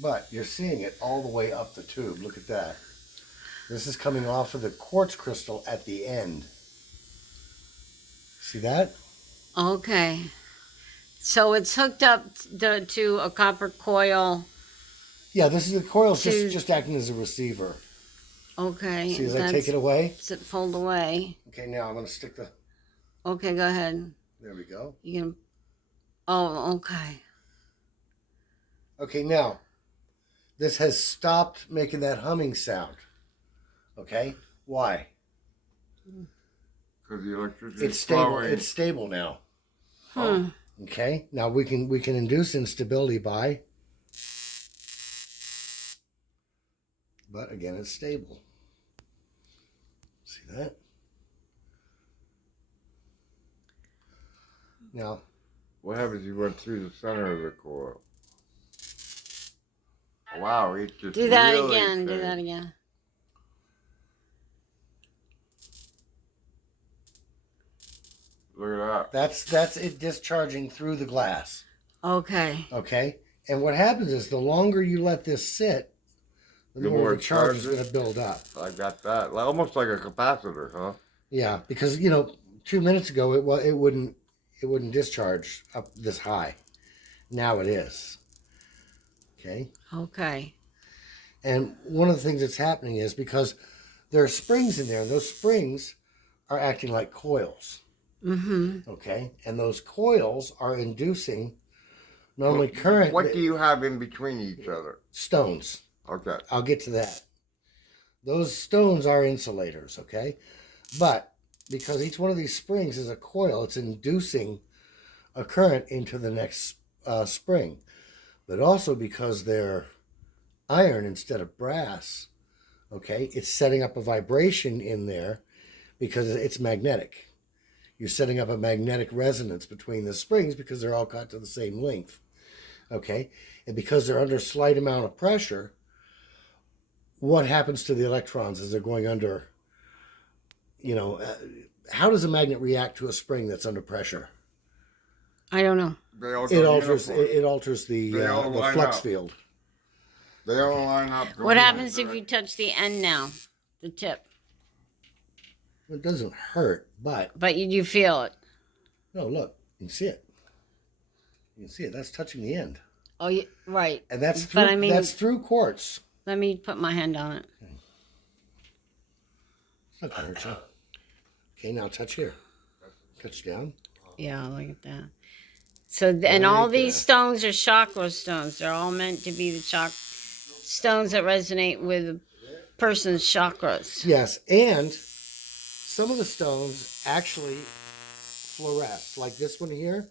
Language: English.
But you're seeing it all the way up the tube. Look at that. This is coming off of the quartz crystal at the end. See that? Okay. So it's hooked up to a copper coil. Yeah, this is the coil's To- just acting as a receiver. Okay. See as I take it away? Does it fold away? Okay, now I'm going to stick the... Okay, go ahead. There we go. You can... Oh, okay. Okay, now, this has stopped making that humming sound. Okay? Why? Because the electricity It's stable. It's stable now. Okay? Now we can induce instability by... But again, it's stable. See that? Now, What happens if you went through the center of the coil? Wow, it just Do that really again. Do changed. that again. Look at that. that's it discharging through the glass. Okay. Okay? And what happens is the longer you let this sit, the more the charge is going to build up. I got that. Almost like a capacitor, huh? Yeah, because 2 minutes ago it wouldn't discharge up this high. Now it is. Okay? Okay. And one of the things that's happening is because there are springs in there, and those springs are acting like coils. Mm-hmm. Okay? And those coils are inducing not only current... What do you have in between each other? Stones. Okay. I'll get to that. Those stones are insulators, okay? But because each one of these springs is a coil, it's inducing a current into the next spring. But also because they're iron instead of brass, okay, it's setting up a vibration in there because it's magnetic. You're setting up a magnetic resonance between the springs because they're all cut to the same length, okay? And because they're under a slight amount of pressure, what happens to the electrons as they're going under, how does a magnet react to a spring that's under pressure? I don't know. It alters the flux field. They all line up. What happens if you touch the end now? The tip? It doesn't hurt, but you feel it. no, look, you can see it. You can see it. That's touching the end. Oh, yeah, right. And that's through, that's through quartz. Let me put my hand on it. It's not going to hurt you. Okay, now touch here. Touch down. Yeah, look at that. So, and all these stones are chakra stones. They're all meant to be the stones that resonate with a person's chakras. Yes, and some of the stones actually fluoresce. Like this one here,